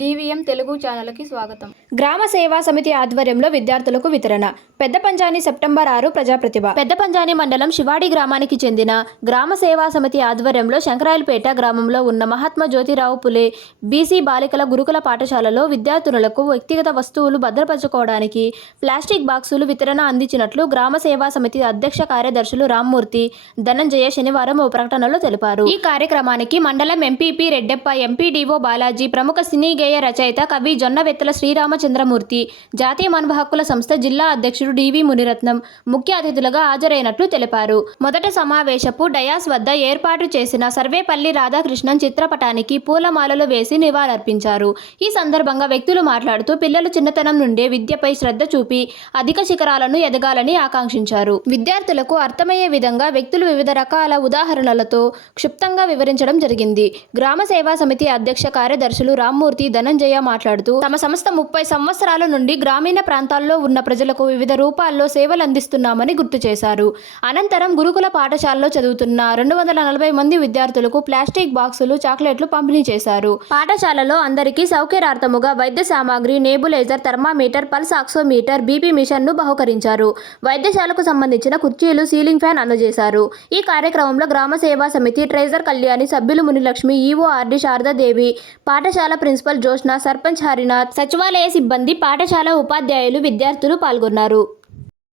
DVM Telugu ఛానల్కి స్వాగతం. గ్రామ సేవా సమితి ఆధ్వర్యంలో విద్యార్థులకు వితరణ. పెద్ద పంజాని సెప్టెంబర్ ఆరు ప్రజాప్రతిభ. పెద్ద పంజాని మండలం శివాడి గ్రామానికి చెందిన గ్రామ సేవా సమితి ఆధ్వర్యంలో శంకరాయలపేట గ్రామంలో ఉన్న మహాత్మా జ్యోతిరావు పులే బీసీ బాలికల గురుకుల పాఠశాలలో విద్యార్థులకు వ్యక్తిగత వస్తువులు భద్రపరచుకోవడానికి ప్లాస్టిక్ బాక్సులు వితరణ అందించినట్లు గ్రామ సేవా సమితి అధ్యక్ష కార్యదర్శులు రామ్మూర్తి ధనంజయ శనివారం ఓ ప్రకటనలో తెలిపారు. ఈ కార్యక్రమానికి మండలం ఎంపీపీ రెడ్డెప్ప ఎంపీడీఓ బాలాజీ ప్రముఖ సినీ గేయ రచయిత కవి జొన్నవెత్తల శ్రీరామచంద్రమూర్తి జాతీయ మానవ హక్కుల సంస్థ జిల్లా అధ్యక్షుడు డివి మునిరత్నం ముఖ్య అతిథులుగా హాజరైనట్లు తెలిపారు. మొదట సమావేశపు డయాస్ వద్ద ఏర్పాటు చేసిన సర్వేపల్లి రాధాకృష్ణన్ చిత్రపటానికి పూలమాలలు వేసి నివాళులర్పించారు. ఈ సందర్భంగా వ్యక్తులు మాట్లాడుతూ పిల్లలు చిన్నతనం నుండే విద్యపై శ్రద్ధ చూపి అధిక శిఖరాలను ఎదగాలని ఆకాంక్షించారు. విద్యార్థులకు అర్థమయ్యే విధంగా వ్యక్తులు వివిధ రకాల ఉదాహరణలతో క్షుప్తంగా వివరించడం జరిగింది. గ్రామ సేవా సమితి అధ్యక్ష కార్యదర్శులు రామ్మూర్తి ధనంజయ మాట్లాడుతూ తమ సంస్థ ముప్పై సంవత్సరాల నుండి గ్రామీణ ప్రాంతాల్లో ఉన్న ప్రజలకు వివిధ రూపాల్లో సేవలు అందిస్తున్నామని గుర్తు చేశారు. అనంతరం గురుకుల పాఠశాలలో చదువుతున్న రెండు వందల నలభై మంది విద్యార్థులకు ప్లాస్టిక్ బాక్సులు చాక్లెట్లు పంపిణీ చేశారు. పాఠశాలలో అందరికీ సౌకర్యార్థముగా వైద్య సామాగ్రి nebulizer thermometer pulse oximeter BP మిషన్ను బహుకరించారు. వైద్యశాలకు సంబంధించిన కుర్చీలు సీలింగ్ ఫ్యాన్ అందజేశారు. ఈ కార్యక్రమంలో గ్రామ సేవా సమితి ట్రెజర్ కళ్యాణి సభ్యులు మునిలక్ష్మి ఈవో ఆర్డి శారదాదేవి పాఠశాల ప్రిన్సిపల్ జోష్న సర్పంచ్ హరినాథ్ సచివాలయ సిబ్బంది పాఠశాల ఉపాధ్యాయులు విద్యార్థులు పాల్గొన్నారు.